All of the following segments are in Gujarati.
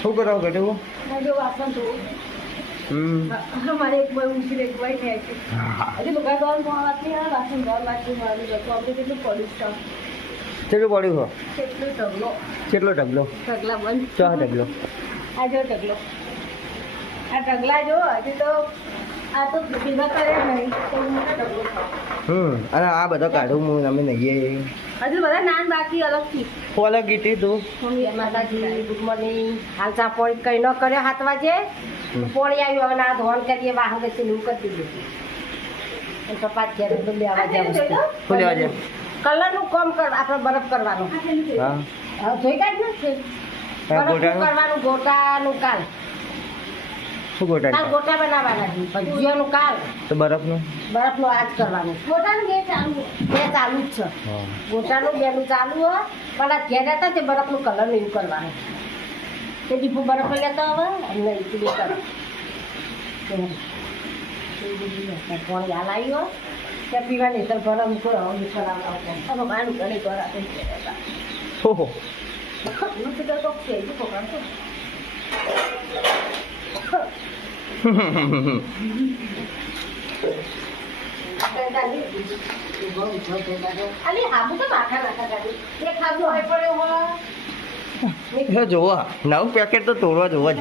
શું કરો ગઢવું? જો વાસણ ધોવું. અમારે એક ભાઈ ઊંચી એક ભાઈ થાય છે. હજી લુગડા ધોવાનું મોડવાથી આ વાસણ ધોવાનું બાકી મારું જતું આપણે કેટલું પડ્યું છે. કેટલું પડ્યું હો? કેટલું ઢગલો. કેટલો ઢગલો? ઢગલા બંધ. ચા ઢગલો. આ જો ઢગલો. આ ઢગલા જો હજી તો આ તો ભેગા કર્યા નહીં તો મોટા ઢગલો થાય. અને આ બધો કાઢું હું અમે નહીએ. હજુ બધા નાન બાકી અલગથી. કોલે કીધી તું? મમ્મી માતાજી ગુડ મોર્નિંગ. હાલ ચા પોણી કઈ ન કર્યો 7 વાગે. પોણી આવ્યું હવે ના ધોન કરીએ વાહન બેસી નું કરી દીધું. પપ્પા ઘેર તો 2 વાગે શું લેવા જાય? કલરનું કામ કર આપણે બરફ કરવાનું. હા હા જોઈ કાઢ ને બરફ કરવાનું ગોટાનું કાલ. શું ગોટા? ગોટા બનાવવાના છે ભજીયાનું કાલ. તો બરફનું? બરફનું આજ કરવાનું. ગોટાનું બે ચાલુ જ છે. ગોટાનું બેનું ચાલુ હોય પણ આ ઘેર હતા તે બરફનું કલર એવું કરવાનું. તે દીપુ બરફ લેતા હવે અને એટલું બે કરો. કોણ યાદ આવ્યો ત્યાં પીવાની તો ગરમ કરો કરાવવા માનું ઘણી કરાવે. ઓહો નથી કરતો છે છોકરા તો. જોવા નવું પેકેટ તો તોડવા જોવા જ.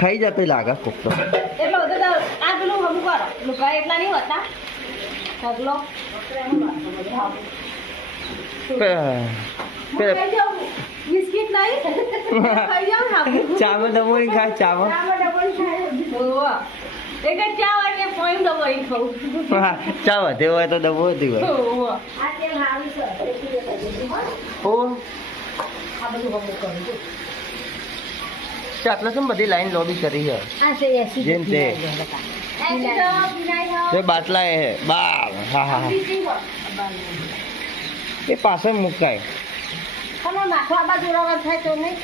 ખાઈ જતો લાગે કોક તો. બિસ્કિટ નહીં ચામાં દમોડી ખાય ચામાં. એક જ ચા હોય ને પોઈન્ટ દબાઈ ખાઉં. ચા વધે હોય તો દબો હતી હોય. આ તેલ હારું છે. ઓ આ બધું હમું કરું છું. આટલા શું બધી લાઈન લોબી કરી છે. આ છે એસી જેમ તે બાટલા એ બા. હા હા હા એ પાછળ મુકાય. તમે નાખવા બાજુ રવા થાય તો નહીં.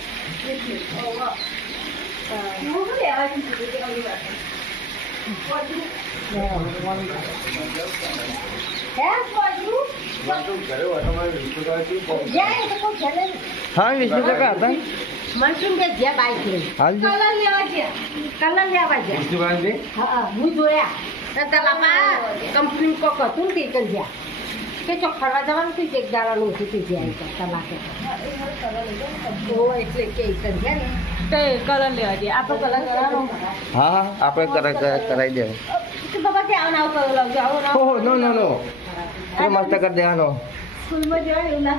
હા 20 ટકા હતા. મનસુન કે જ્યાં બાઈક લઈ કલર લેવા ગયા. હા હું જોયા તારા બાપા કંપની કોક હતું ને તે જ્યાં કે ચો ફરવા જવાનું હતું એક દાડાનું હતું તે જ્યાં કલાકે એટલે કે જ્યાં ને તે કલર લેવા જઈએ આપણે કલર કરવાનો. હા હા આપણે કરાવી દે. બાબા કે આવું આવું કલર લાવજો આવું ઓહો નો નો નો મસ્ત કરી દેવાનો. સ્કૂલમાં જવાનું એવું ના